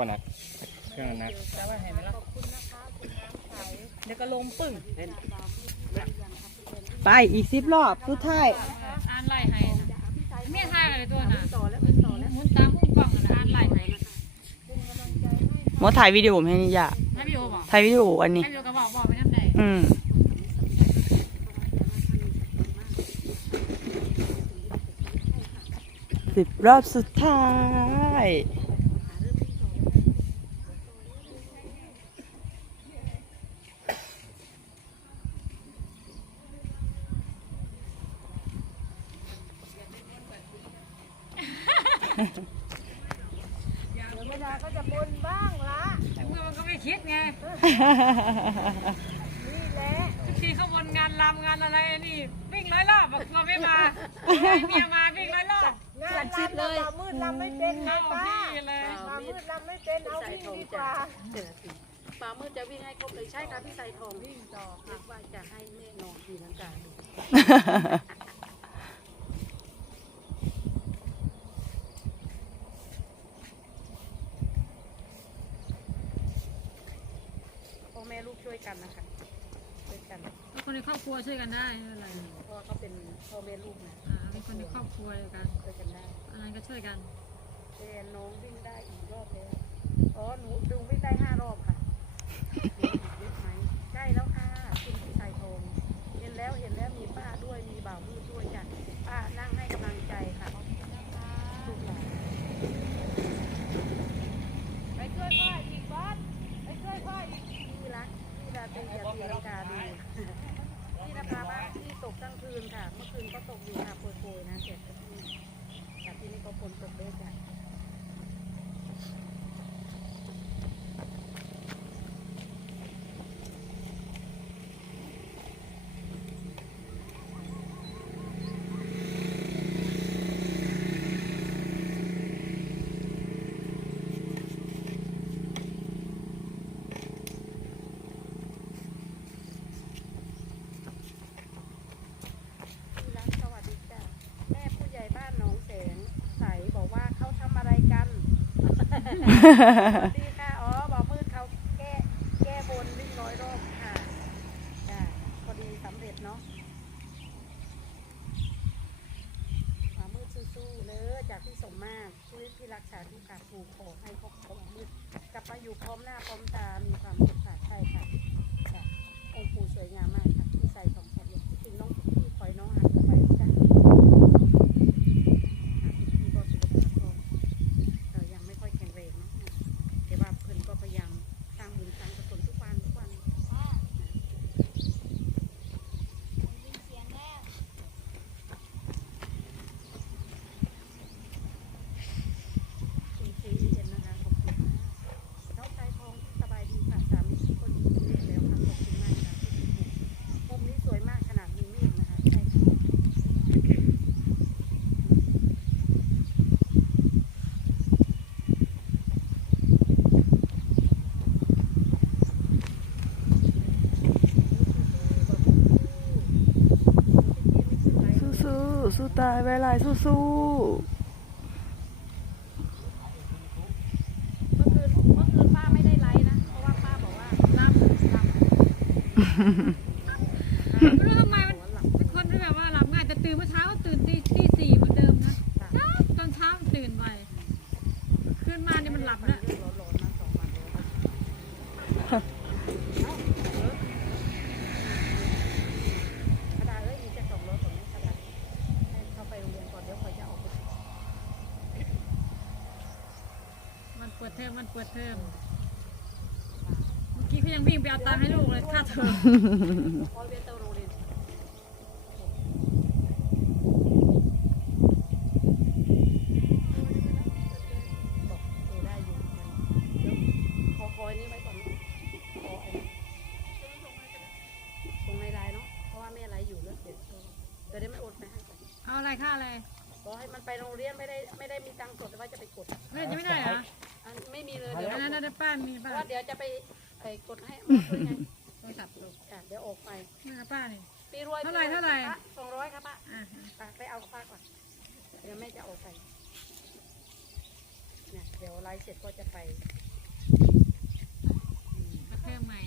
ก็เพิ่งนี้บ่หนักเครื่องหนักแต่ว่าเห็นไหมล่ะเดี๋ยวก็ลงปึ้งเห็นไปอีกสิบรอบสุดท้ายอ่านไล่ให้นะเมียทายอะไรตัวน่ะต่อแล้วต่อแล้วหมุนตามมุมกล้องน่ะอ่านไล่ให้นะหมอถ่ายวิดีโอให้นี่ยะให้พี่โอบอกถ่ายวิดีโออันนี้ให้พี่โอก็บอกบอกไปน้ำใดอืมสิบรอบสุดท้าย เวลาก็จะบนบ้างละ แต่เมื่อมันก็ไม่ คิดไงนี่แหละทุกทีเขาบนงานรำงานอะไรนี่วิ่งร้อยรอบบอกกลัวไม่มาเมียมาวิ่งร้อยรอบงานรำเรามืดรำไม่เป็นนะเข้าป้าที่เลยมามืดรำไม่เป็นเอาวิ่งดีกว่าปลามืดจะวิ่งให้ครบเลยใช่ค่ะพี่สายทองวิ่งต่อค่ะว่าจะให้แม่นอนทีนังกาดู พ่อแม่ลูกช่วยกันนะคะช่วยกันแล้วคนในครอบครัวช่วยกันได้ไม่เป็นไรเพราะว่าเขาเป็นพ่อแม่ลูกนะอ่าเป็นคนในครอบครัวเดียวกันช่วยกันได้อะไรก็ช่วยกันแต่น้องวิ่งได้อีกรอบแล้วอ๋อหนูดูวิ่งได้ห้ารอบค่ะเยอะไหมใกล้แล้วค่ะคุณพี่สายทองเห็นแล้วเห็นแล้วมีป้าด้วยมีบ่าวมืดด้วยจ้ะป้านั่งให้กำลังใจค่ะลูกหลาน ไปช่วยพ่ออีกบอสไปช่วยพ่ออีก ที่รักที่ ราตรีอย่าตีลังกาดูที่นภาบ้านที่ตกกลางคืนค่ะ เมื่อคืนก็ตกอยู่ค่ะโปรยๆนะเสร็จ 哈哈哈哈哈。 สู้ๆสู้ตายไว้ลายสู้สู้เมื่อคืนเมื่อคืนป้าไม่ได้ไลฟ์นะ เพราะว่าป้าบอกว่าลำลำไม่รู้ทำไมมันเป็นคนที่แบบว่าหลับง่ายแต่ตื่นเมื่อเช้าก็ตื่นตีตีสี่เหมือนเดิมนะเช้าตอนเช้าตื่นไวขึ้นมาเนี่ยมันหลับแล้ว ร้อนๆมาสองวันแล้วกระดาษเอ้ยมีจะสองรถตรงนี้กระดาษให้เข้าไปโรงเรียนก่อนเดี๋ยวคอยจะออกไป มันเปิดเทอมมันเปิดเทอมเมื่อกี้เขายั งไปเอาตังค์ให้ลูกเลยค่าเทอมคอยเวียนเตาโรงเรียนบอกเออได้อยู่เดี๋ยวขอคอยนี้ไว้ก่อนนะขอไอ้ส่งในไลน์เนาะเพราะว่าแม่ไลน์อยู่แล้วเดี๋ยวเดี๋ยวได้มันโอนไปให้ก่อนเอาอะไรค่าอะไรบอกให้มันไปโรงเรียนไม่ได้ไม่ได้มีตังค์สดแต่ว่าจะไปกด ไม่ยังไม่ได้เหรอ อันไม่มีเลยเดี๋ยวอันนั้นนะป้ามีเพป้าราะว่าเดี๋ยวจะไป ไปกดให้มาช่วยไงโทรศัพท์ลูกอะเดี๋ยวออกไปนี่ค่ะป้านี่ ปีรวยเท่าไหร่เท่าไหร่ สองร้อยครับป้าอะไปไปเอากับป้าก่อนเดี๋ยวแม่จะออกไปเนี่ยเดี๋ยวไลฟ์เสร็จก็จะไปมาเพิ่มใหม่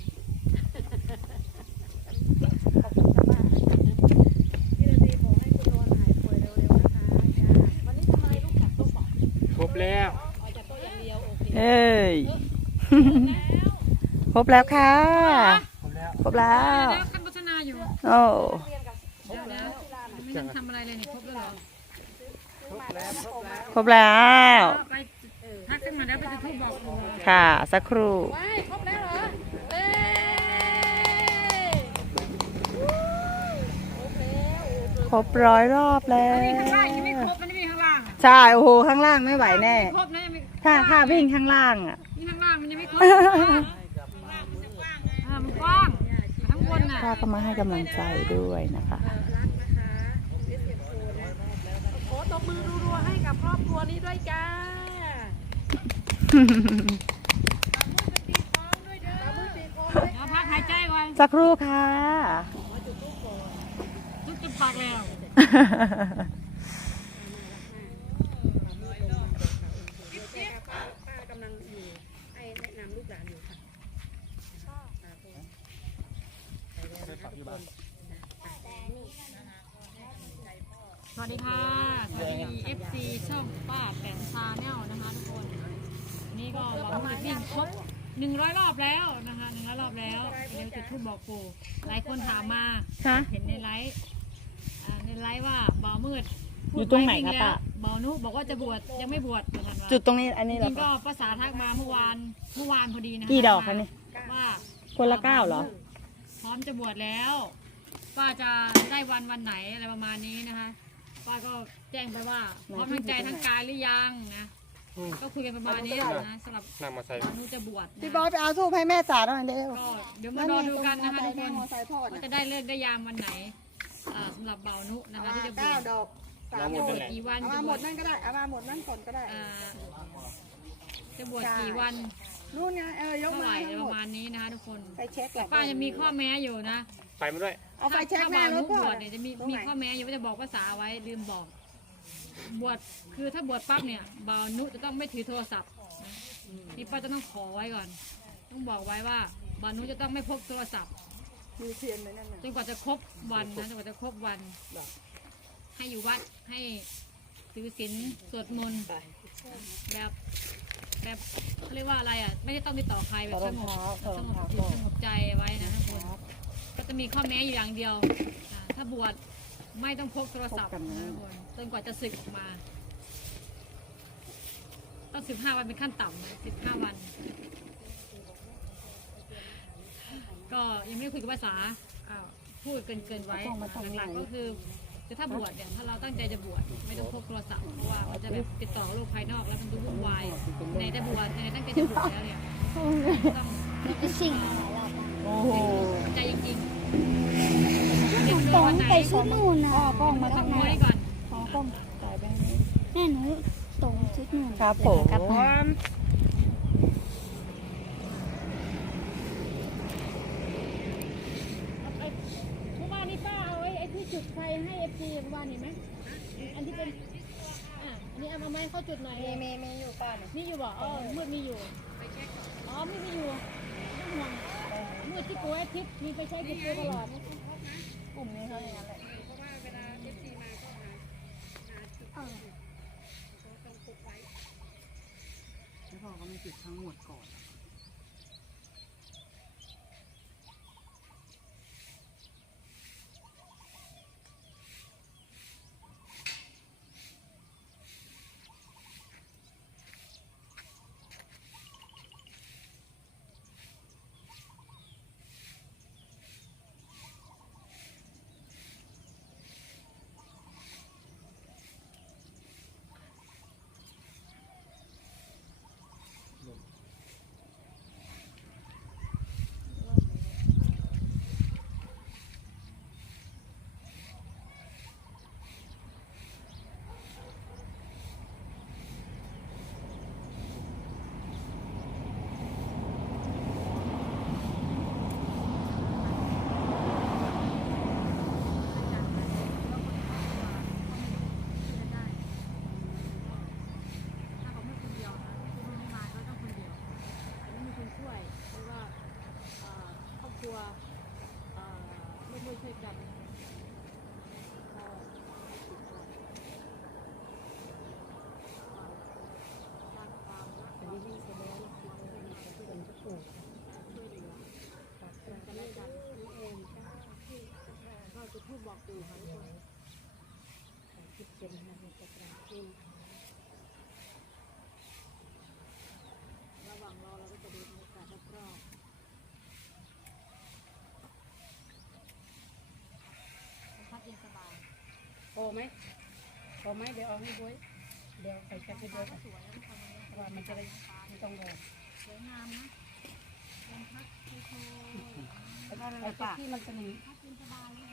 ขอบคุณค่ะป้าพี่นาทีขอให้คุณโดนหายป่วยเร็วๆนะคะจ้าวันนี้ทำอะไรลูกจัดโต๊ะบอกครบแล้วอ๋อจัดโต๊ะอย่างเดียวโอเค เอ้ย ครบแล้วค่ะ ครบแล้วครบแล้วเดี๋ยวขั้นโฆษณาอยู่ โอ้เรียนกับเดี๋ยวเดี๋ยวไม่ต้องทำอะไรเลยนี่ครบแล้วเหรอซื้อมาแล้วโตมาครบแล้ว ไปทักขึ้นมาแล้วไปจุดทูบบอกครูค่ะ สักครู่ ว้ายครบแล้วเหรอเอ้ยครบแล้วโอ้โหครบร้อยรอบแล้อันวนี้ข้างล่างยังไม่ครบมันไม่มีข้างล่างอะใช่ โอ้โห ข้างล่างไม่ไหวแน่ ครบนะยังไม่ถ้าถ้าวิ่งข้างล่างอะ นี่ข้างล่างมันยังไม่ครบอ่ามันกว้างทั้งบนน่ะ ป้าก็มาให้กำลังใจด้วยนะคะรักนะคะเอสเอ็มโฟนะขอตบมือรัวๆให้กับครอบครัวนี้ด้วยจ้าตามือตีคล้องด้วยเดี๋ยวพักหายใจก่อนสักครู่ค่ะทุกจุดปากแล้ว ป้าป้ากำลังอยู่ให้แนะนำลูกหลานอยู่ค่ะไปแล้วนะคะทุกคน ส วัสดีค่ะ สวัสดี FC ช่องป้าแปนชาแนลนะคะทุกคนวันนี่ก็หวังว่าจะวิ่งครบหนึ่งร้อยรอบแล้วนะคะหนึ่งร้อยรอบแล้วเดี๋ยวจุดทูบบอกปู่หลายคนถามมาค่ะเห็นในไลฟ์อ่าในไลฟ์ว่าเบามืดพูดอยู่ตรงไหนปคะวิ่ป้าแล้วเบานุบอกว่าจะบวชยังไม่บวชเหมือนกันว่าจุดตรงนี้อันนี้จเหรอริงๆก็ภาษาทักมาเมื่อวานเมื่อวานพอดีนะกี่ดอกคะนี่ว่าคนละเก้าเหรอ พร้อมจะบวชแล้ว ว่าจะได้วันวันไหนอะไรประมาณนี้นะคะ ป้าก็แจ้งไปว่าพร้อมทั้งใจทั้งกายหรือยังนะก็คุยกันประมาณนี้นะสำหรับนำมาใส่หนูจะบวชนะพี่บอยไปเอาทูบให้แม่สาหน่อยเร็ว ก็เดี๋ยวมารอดูกันนะคะทุกคนมอไซค์พ่อว่าน่ะจะได้เลิกได้ยามวันไหนอ่าสำหรับเบานุนะคะที่จะบวเก้าชดอกสามน้ำหมจะดบนั่วนชแหละกี่วันเอาจะมาบหมวดชนั่นก็ได้เอามาหมดนั่นก่อนก็ได้อ่าจะบวชกี่วันนู่นไงเออยกเท่าไหมาร่ทั้งปหมดระมาณนี้นะคะทุกคน ไปเช็คแหละป้าจะมีข้อแม้อยู่นะ ไปมาด้วย เอาไปเช็คถ้าหน้าบาวรนุถพ่อบวชเนี่ยจะมีตรงมีไหนข้อแม้อยู่ว่าจะบอกภาษาไว้ลืมบอก บวชคือถ้าบวชปั๊บเนี่ยบาวนุจะต้องไม่ถือโทรศัพท์นะนี่ป้าจะต้องขอไว้ก่อน ต้องบอกไว้ว่าบาวนุจะต้องไม่พกโทรศัพท์มีเทียนไหมนั่นน่ะจนกว่าจะครบวันนะจนกว่าจะครบวัน ให้อยู่วัดให้ถือศีลสวดมนต์แบบแบบเขาเรียกว่าอะไรอะ ไม่ได้ต้องติดต่อใครแบบสงบสงบจิตสงบใจไว้นะทุกคน ก็จะมีข้อแม้อยู่อย่างเดียวอ่าถ้าบวชไม่ต้องพกโทรศัพท์นะทุกคนจนกว่าจะศึกออกมา ต้องสิบห้าวันเป็นขั้นต่ำสิบห้าวัน ก็ยังไม่ได้คุยกับภาษาอ้าวพูดเกินเกินๆไว้หลักๆก็คือคือถ้าบวชเนี่ยถ้าเราตั้งใจจะบวชไม่ต้องพกโทรศัพท์เพราะว่ามันจะแบบติดต่อกับโลกภายนอกแล้วมันดูวุ่นวายในแต่บวชในตั้งใจจะบวชแล้วเนี่ยต้องสิ่ง โอ้โหใจจริงๆเดี๋ยวดูวันไหนไปชุดนู่นน่ะกล้องมาต้อทางงโม้ไหนได้ก่อนขอกล้องถ่ายไปให้แม่หนูตรงชุดนู่นครับผม เมื่อวานนี้ป้าเอาไอ้ไอ้ที่จุดไฟให้เอฟซีเมื่อวานเห็นไหมอันที่เป็นอะอันนี้เอามาไหมเขาจุดหน่อยมีมีมีอยู่ป้าเนี่ยมีอยู่บ่เออมืดมีอยู่อ๋อไม่มีอยู่ไม่ห่วง มืดที่กูอาทิตย์มีไปใช้กิจกรรมตลอดกลุ่มนี้เขาอย่างนั้นแหละแล้วพ่อก็มีจุดทั้งหมดก่อน ไหมพอไหมเดี๋ยวเอาให้ด้วยเดี๋ยวใส่แคปให้ด้วยค่ะเพราะว่ามันจะได้ไม่ต้องรอสวยงามนะลมพัดโชยไอ้พวกที่มันจะหนีๆพัดเป็นสบายเลยเป็นส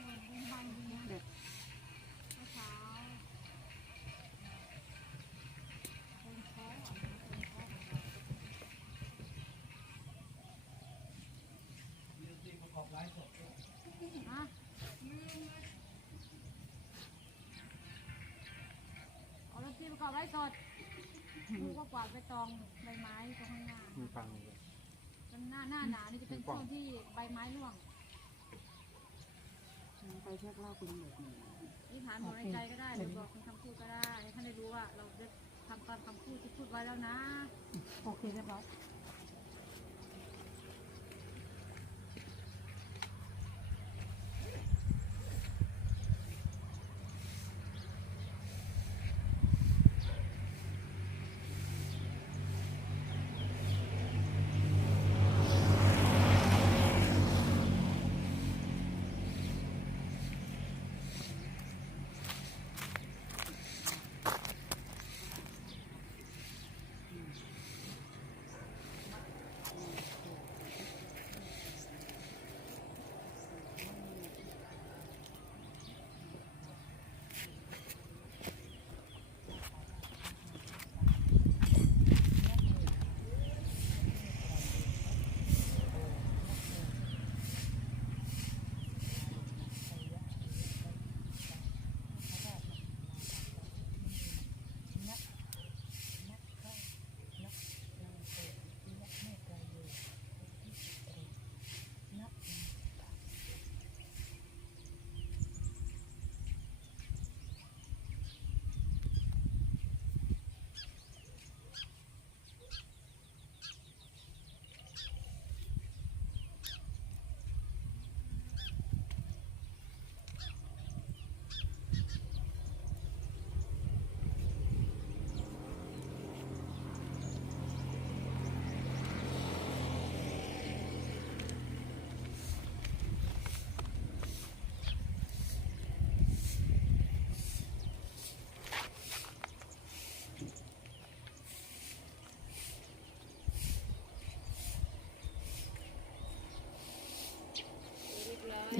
บาย รถที่ประกอบไร้สดลูกก็กวาดไปตองใบไม้ตรงข้างหน้ามีฟังเลยู่หน้าหน้าหนาวนี่จะเป็นช่วงที่ใบไม้ร่วงไปเช็คเล่าคุณหมดนี่ฐานบอกในใจก็ได้หรือบอกเป็นคำพูดก็ได้ให้ท่านได้รู้ว่าเราได้ทำตามคำพูดที่พูดไว้แล้วนะ โอเคเรียบร้อย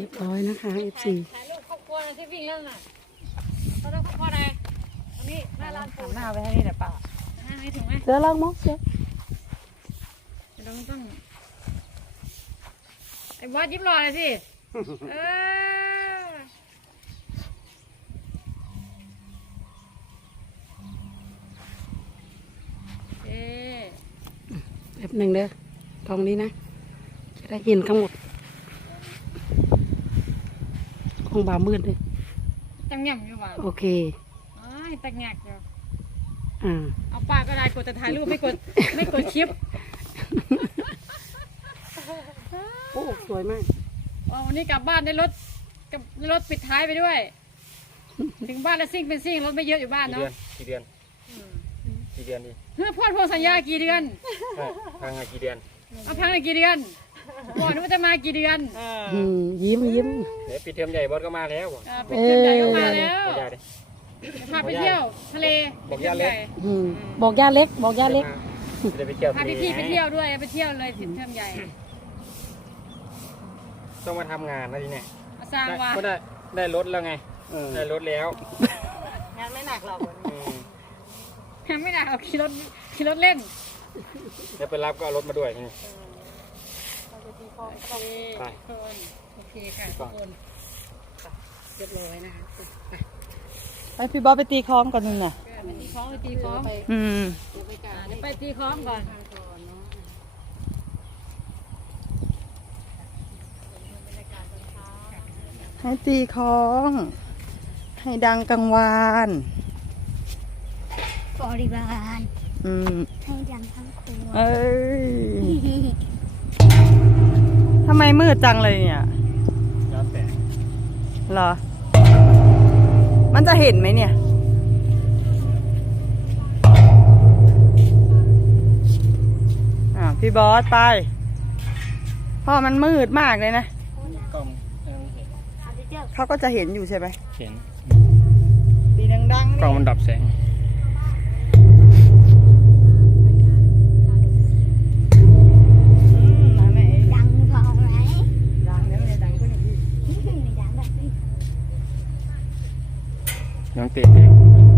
รียบร้อยนะคะ FC ถ่ายรูปครอบครัวนะที่วิ่งเล่นน่ะตอนนั้นครอบครัวไหนตรงนี้หน้าร้านปูหน้าไปให้นี่แหละป้าหน้าไม่ถึงไหมเสือลองมกเสือเดี๋ยวเราต้องไอ้บอสยิ้มรอเลยสิเออเอ๊ะ แบบหนึ่งเด้อตรงนี้นะ จะได้เห็นทั้งหมด คงบามืดเลยจังเงียบอยู่ว่ะโอเคอ้ายตังแงกอยู่อ่าเอาปากก็ได้กดแต่ถ่ายรูปไม่กดไม่กดคลิปโอ้สวยมากอ๋อวันนี้กลับบ้านได้รถกับรถปิดท้ายไปด้วย ถึงบ้านแล้วซิ่งเป็นซิ่งรถไม่เยอะอยู่บ้านกี่เนาะเดือนกี่เดือนกี่เดือนดีเพื่อพูดพวงสัญญากี่เดือนใช่ทางงานกี่เดือนเอาพังเลยกี่เดือน บอกนึกว่าจะมากี่เดือนอืมยิ้มยิ้ม เดี๋ยวปิดเทอมใหญ่บอสก็มาแล้วเออเป็นเพื่อนใหญ่ก็มาแล้วไม่ได้ดิพาไปเที่ยวทะเลบอกย่าเล็กอืมบอกย่าเล็ก บอกย่าเล็ก จะไปเที่ยวพาทะเลพี่พี่ๆไปเที่ยวด้วยไปเที่ยวเลยผิดเทอมใหญ่ต้องมาทำงานนะทีเนี่ยมาสร้างว่า ก็ได้ได้รถแล้วไงได้รถแล้วงานไม่หนักหรอกอืมยังไม่หนักเอาขี่รถขี่รถเล่นเดี๋ยวไปรับก็เอารถมาด้วยนี่ โอเคไป ทุกคนโอเคค่ะทุกคนเรียบร้อยนะคะไปพี่บอสไปตีคล้องก่อนหนึ่งน่ะ ไปตีคล้องไปตีคล้องอืมเดี๋ยวไปกราบเดี๋ยวไปตีคล้องก่อนทางก่อนเนาะให้ตีคล้อง ให้ดังกังวานบริบาลอืม ให้ดังทั้งครัวเอ้ยทำไมมืดจังเลยเนี่ยแล้วแต่เหรอ มันจะเห็นไหมเนี่ย อ่าพี่บอสไปพ่อมันมืดมากเลยนะ กล้องยังไม่เห็นเขาก็จะเห็นอยู่ใช่ไหมเห็นดังกล้องมันดับแสง อืมนั่นแหละ ดังพอไหม ดังแล้วเนี่ยดังก็อย่างนี้ ไม่ดังแบบนี้ ยังเตะเตะเล็กเป็นแนว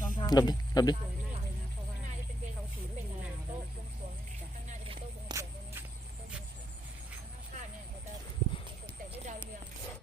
ตั้งหลบดิหลบดิ